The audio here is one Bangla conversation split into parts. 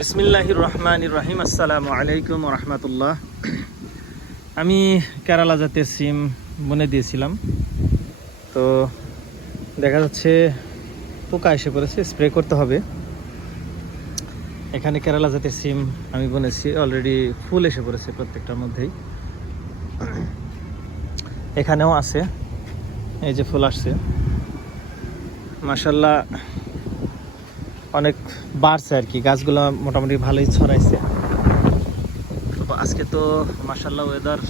বিসমিল্লাহির রহমানির রহিম। আসসালামু আলাইকুম রহমতুল্লাহ। আমি কেরালা জাতের সিম বুনে দিয়েছিলাম, তো দেখা যাচ্ছে পোকা এসে পড়েছে, স্প্রে করতে হবে। এখানে কেরালা জাতের সিম আমি বুনেছি, অলরেডি ফুল এসে পড়েছে প্রত্যেকটার মধ্যেই। এখানেও আছে, এই যে ফুল আসছে মাশাআল্লাহ, অনেক বাড়ছে আর কি, গাছগুলো মোটামুটি ভালোই ছড়াইছে। তো আজকে তো মাশাআল্লাহ ওয়েদার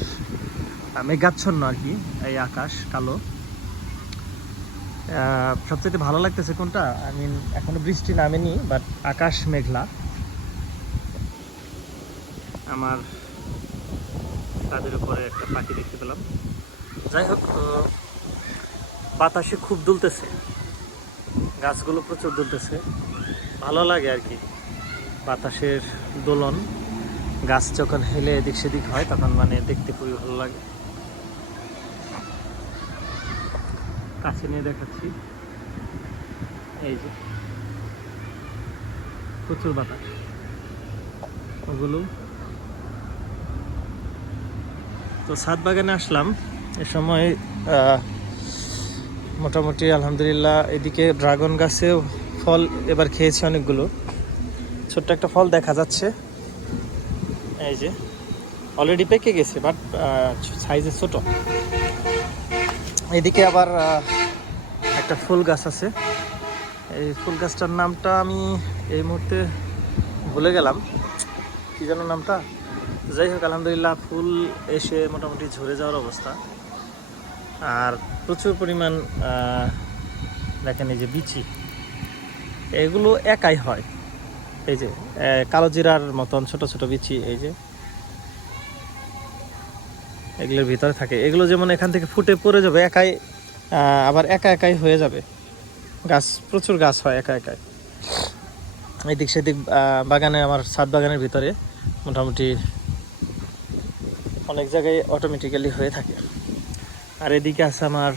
মেঘাচ্ছন্ন আর কি, এই আকাশ কালো। সবচেয়ে ভালো লাগতেছে কোনটা, আই মিন এখনো বৃষ্টি নামেনি, বাট আকাশ মেঘলা। আমার তাদের উপরে একটা পাখি দেখতে পেলাম। যাই হোক, তো বাতাসে খুব দুলতেছে, গাছগুলো প্রচুর দুলতেছে, ভালো লাগে আর কি বাতাসের দোলন। গাছ যখন হেলে এদিক সেদিক হয় তখন মানে দেখতে খুবই ভালো লাগে। কাছে নিয়ে দেখাচ্ছি, এই যে প্রচুর বাতাস, ওগুলো। তো ছাদ বাগানে আসলাম এ সময়, মোটামুটি আলহামদুলিল্লাহ এদিকে ড্রাগন গাছেও ফল এবার খেয়েছি অনেকগুলো। ছোট্ট একটা ফল দেখা যাচ্ছে, এই যে অলরেডি পেকে গেছে, বাট সাইজে ছোট। এদিকে আবার একটা ফুল গাছ আছে, এই ফুল গাছটার নামটা আমি এই মুহূর্তে ভুলে গেলাম, কি যেন নামটা। যাই হোক, আলহামদুলিল্লাহ ফুল এসে মোটামুটি ঝরে যাওয়ার অবস্থা। আর প্রচুর পরিমাণ দেখেন এই যে বিচি, এগুলো একাই হয়, এই যে কালো জিরার মতন ছোট ছোট বিচি, এই যে এগুলোর ভিতরে থাকে। এগুলো যেমন এখান থেকে ফুটে পড়ে যাবে একাই, আবার একা একাই হয়ে যাবে। গাছ প্রচুর গাছ হয় একা একাই, এদিক সেদিক বাগানে, আমার ছাদ বাগানের ভিতরে মোটামুটি অনেক জায়গায় অটোমেটিক্যালি হয়ে থাকে। আর এদিকে আছে আমার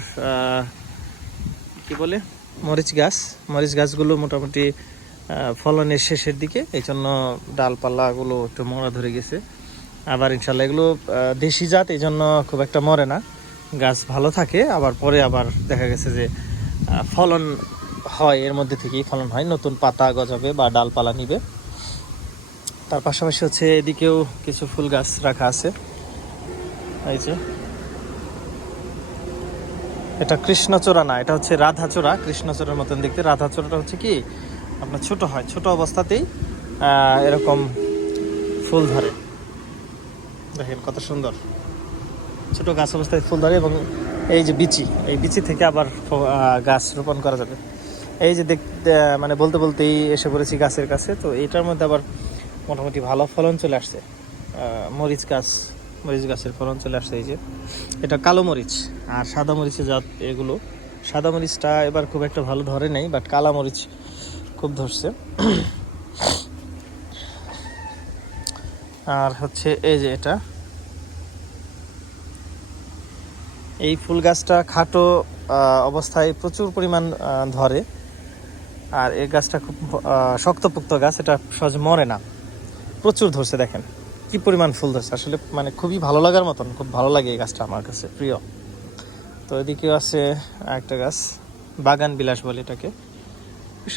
কি বলে মরিচ গাছ। মরিচ গাছগুলো মোটামুটি ফলনের শেষের দিকে, এই জন্য ডালপালাগুলো একটু মরা ধরে গেছে। আবার ইনশাল্লাহ এগুলো দেশি জাত, এই জন্য খুব একটা মরে না, গাছ ভালো থাকে। আবার পরে আবার দেখা গেছে যে ফলন হয়, এর মধ্যে থেকেই ফলন হয়, নতুন পাতা গজাবে বা ডালপালা নিবে। তার পাশাপাশি হচ্ছে এদিকেও কিছু ফুল গাছ রাখা আছে, এই যে এটা কৃষ্ণচূড়া না, এটা হচ্ছে রাধাচূড়া। কৃষ্ণচূড়ার মতন দেখতে, রাধাচূড়াটা হচ্ছে কি আপনার ছোট হয়, ছোট অবস্থাতেই এরকম ফুল ধরে। দেখেন কত সুন্দর, ছোট গাছ অবস্থায় ফুল ধরে। এবং এই যে বিচি, এই বিচি থেকে আবার গাছ রোপণ করা যাবে। এই যে দেখতে মানে বলতে বলতেই এসে পড়েছি গাছের কাছে। তো এটার মধ্যে আবার মোটামুটি ভালো ফলন চলে আসছে, মরিচ গাছের ফলন চলে আসছে। এই যে এটা কালো মরিচ আর সাদা মরিচের জাত এগুলো। সাদা মরিচটা এবার খুব একটা ভালো ধরে নেই, বাট কালা মরিচ খুব ধরছে। আর হচ্ছে এই যে এটা, এই ফুল গাছটা খাটো অবস্থায় প্রচুর পরিমাণ ধরে। আর এই গাছটা খুব শক্তপোক্ত গাছ, এটা সহজে মরে না, প্রচুর ধরছে। দেখেন কি পরিমাণ ফুল ধরছে, আসলে মানে খুবই ভালো লাগার মতন, খুব ভালো লাগে এই গাছটা, আমার কাছে প্রিয়। তো এদিকেও আছে একটা গাছ, বাগান বিলাস বলে এটাকে।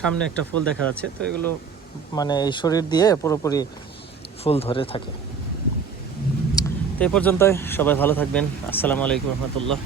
সামনে একটা ফুল দেখা যাচ্ছে। তো এগুলো মানে এই শরীর দিয়ে পুরোপুরি ফুল ধরে থাকে। তো এই পর্যন্তই, সবাই ভালো থাকবেন। আসসালামু আলাইকুম রহমতুল্লাহ।